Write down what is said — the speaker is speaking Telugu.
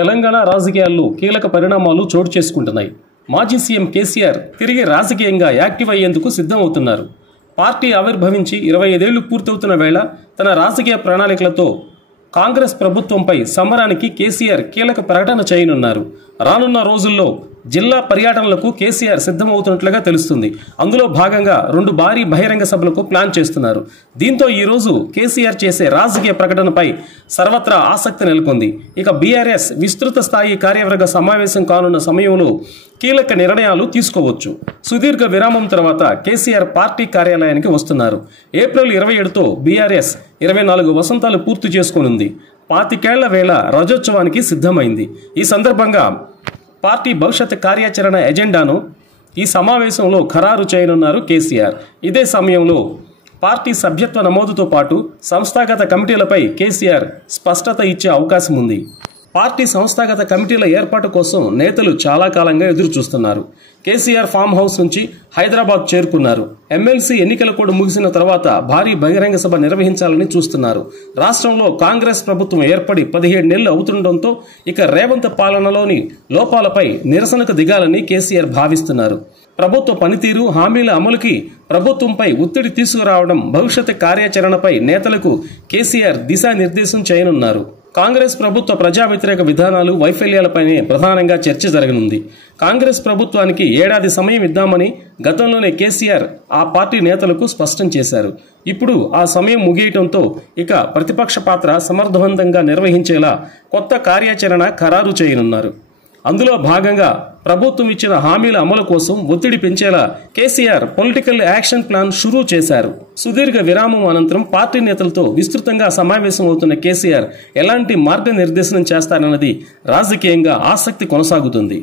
తెలంగాణ రాజకీయాల్లో కీలక పరిణామాలు చోటు చేసుకుంటున్నాయి. మాజీ సీఎం కేసీఆర్ తిరిగి రాజకీయంగా యాక్టివ్ అయ్యేందుకు సిద్ధమవుతున్నారు. పార్టీ ఆవిర్భవించి 25 ఏళ్లు పూర్తవుతున్న వేళ తన రాజకీయ ప్రణాళికలతో కాంగ్రెస్ ప్రభుత్వంపై సమరానికి కేసీఆర్ కీలక ప్రకటన చేయనున్నారు. రానున్న రోజుల్లో జిల్లా పర్యటనలకు కేసీఆర్ సిద్ధమవుతున్నట్లుగా తెలుస్తుంది. అందులో భాగంగా 2 భారీ బహిరంగ సభలకు ప్లాన్ చేస్తున్నారు. దీంతో ఈరోజు కేసీఆర్ చేసే రాజకీయ ప్రకటనపై సర్వత్రా ఆసక్తి నెలకొంది. ఇక బీఆర్ఎస్ విస్తృత స్థాయి కార్యవర్గ సమావేశం కానున్న సమయంలో కీలక నిర్ణయాలు తీసుకోవచ్చు. సుదీర్ఘ విరామం తర్వాత కేసీఆర్ పార్టీ కార్యాలయానికి వస్తున్నారు. ఏప్రిల్ 27తో బీఆర్ఎస్ 24 వసంతాలు పూర్తి చేసుకోనుంది. 25 ఏళ్ల వేళ రజోత్సవానికి సిద్ధమైంది. ఈ సందర్భంగా పార్టీ భవిష్యత్ కార్యాచరణ ఎజెండాను ఈ సమావేశంలో ఖరారు చేయనున్నారు కేసీఆర్. ఇదే సమయంలో పార్టీ సభ్యత్వ నమోదుతో పాటు సంస్థాగత కమిటీలపై కేసీఆర్ స్పష్టత ఇచ్చే అవకాశం ఉంది. పార్టీ సంస్థాగత కమిటీల ఏర్పాటు కోసం నేతలు చాలా కాలంగా ఎదురు చూస్తున్నారు. కేసీఆర్ ఫామ్ హౌస్ నుంచి హైదరాబాద్ చేరుకున్నారు. ఎమ్మెల్సీ ఎన్నికలు కూడా ముగిసిన తర్వాత భారీ బహిరంగ సభ నిర్వహించాలని చూస్తున్నారు. రాష్ట్రంలో కాంగ్రెస్ ప్రభుత్వం ఏర్పడి 17 నెలలు అవుతుండటంతో ఇక రేవంత్ పాలనలోని లోపాలపై నిరసనకు దిగాలని కేసీఆర్ భావిస్తున్నారు. ప్రభుత్వ పనితీరు, హామీల అమలుకి ప్రభుత్వంపై ఒత్తిడి తీసుకురావడం, భవిష్యత్ కార్యాచరణపై నేతలకు కేసీఆర్ దిశానిర్దేశం చేయనున్నారు. కాంగ్రెస్ ప్రభుత్వ ప్రజా వ్యతిరేక విధానాలు, వైఫల్యాలపైనే ప్రధానంగా చర్చ జరగనుంది. కాంగ్రెస్ ప్రభుత్వానికి ఏడాది సమయం ఇద్దామని గతంలోనే కేసీఆర్ ఆ పార్టీ నేతలకు స్పష్టం చేశారు. ఇప్పుడు ఆ సమయం ముగియటంతో ఇక ప్రతిపక్ష పాత్ర సమర్థవంతంగా నిర్వహించేలా కొత్త కార్యాచరణ ఖరారు చేయనున్నారు. అందులో భాగంగా ప్రభుత్వం ఇచ్చిన హామీల అమలు కోసం ఒత్తిడి పెంచేలా కేసీఆర్ పొలిటికల్ యాక్షన్ ప్లాన్ షురూ చేశారు. సుదీర్ఘ విరామం అనంతరం పార్టీ నేతలతో విస్తృతంగా సమావేశం అవుతున్న కేసీఆర్ ఎలాంటి మార్గనిర్దేశనం చేస్తారన్నది రాజకీయంగా ఆసక్తి కొనసాగుతుంది.